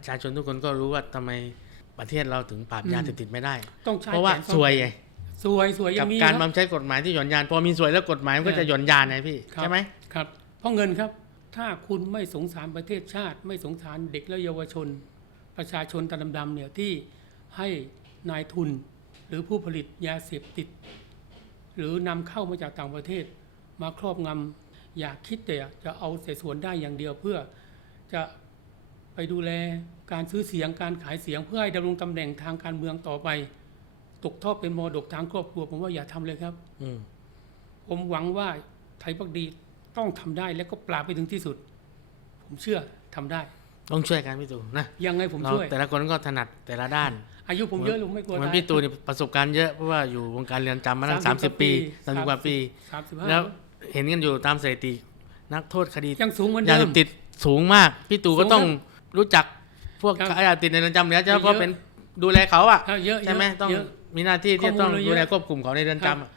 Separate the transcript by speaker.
Speaker 1: ประชาชนทุกคนก็รู้ว่าทำไมประเทศเราถึงปราบ
Speaker 2: อืม
Speaker 1: ยาเสพติดไม่ได้
Speaker 2: ต้องใช้
Speaker 1: เพราะว่า
Speaker 2: แผน
Speaker 1: สวยไง
Speaker 2: สวยสวยยั
Speaker 1: กับ
Speaker 2: งมี
Speaker 1: การ
Speaker 2: ค
Speaker 1: บั
Speaker 2: รับ
Speaker 1: งใช้กฎหมายที่หย่อนยาน พอมีสวยแล้วกฎหมายมันก็
Speaker 2: เออ
Speaker 1: จะหย่อนยานไงพี่
Speaker 2: ครับ
Speaker 1: ใช่ไหม
Speaker 2: ครับ เพราะเงินครับ ถ้าคุณไม่สงสารประเทศชาติ ไม่สงสารเด็กและเยาวชน ประชาชนตาดำๆเนี่ยที่ให้นายทุนหรือผู้ผลิตยาเสพติด หรือนำเข้ามาจากต่างประเทศ มาครอบงำอย่าคิดแต่จะเอาแต่ส่วนได้อย่างเดียวเพื่อจะ ไปดูแลการซื้อเสียงการขายเสียงเพื่อให้ดำรงตำแหน่งทางการเมืองต่อไป ตกทอดเป็นมรดกทางครอบครัว ผมว่าอย่าทำเลยครับ
Speaker 1: อืม
Speaker 2: ผมหวังว่าไทยพักดีต้องทำได้และก็ปราบไปถึงที่สุด ผมเชื่อทำได้
Speaker 1: ต้องช่วยกันพี่ตู่นะ
Speaker 2: ยังไงผม
Speaker 1: เรา
Speaker 2: ช่วย
Speaker 1: แต่ละคนก็ถนัดแต่ละด้าน
Speaker 2: อายุผมเยอะลุงไม่กลัว
Speaker 1: เหมือน
Speaker 2: ตาย
Speaker 1: พี่ตู่นี่ประสบการณ์เยอะเพราะว่าอยู่วงการเรือนจำมาตั้ง
Speaker 2: 30
Speaker 1: สามสิบปี
Speaker 2: ก
Speaker 1: สามสิบ
Speaker 2: ว่าปี
Speaker 1: กว่าปี
Speaker 2: สามสิบห้า
Speaker 1: แล้วเห็นกันอยู่ตามสถิตินักโทษคดี
Speaker 2: ยังสูงเหมือน
Speaker 1: ยา
Speaker 2: เดิ
Speaker 1: เส
Speaker 2: ม
Speaker 1: พติดสูงมาก พี่ตู่ก็
Speaker 2: สูง
Speaker 1: ต้อง
Speaker 2: ค รับ
Speaker 1: รู้จักพวก
Speaker 2: ครับ
Speaker 1: ขายยาติดในเรือนจำแล้วใช่ไหม
Speaker 2: เยอะ
Speaker 1: เพราะเป็นดูแลเขาอะ
Speaker 2: ถ้าเยอะ
Speaker 1: ใช่ไหม
Speaker 2: เยะ
Speaker 1: ต้อง
Speaker 2: เยอะ
Speaker 1: มีหน้าที่ที่
Speaker 2: ข้อมูล
Speaker 1: ต้อง
Speaker 2: เราเย
Speaker 1: ดู
Speaker 2: อะ
Speaker 1: แลควบคุมเขาในเรือน
Speaker 2: ครับ
Speaker 1: จำอะ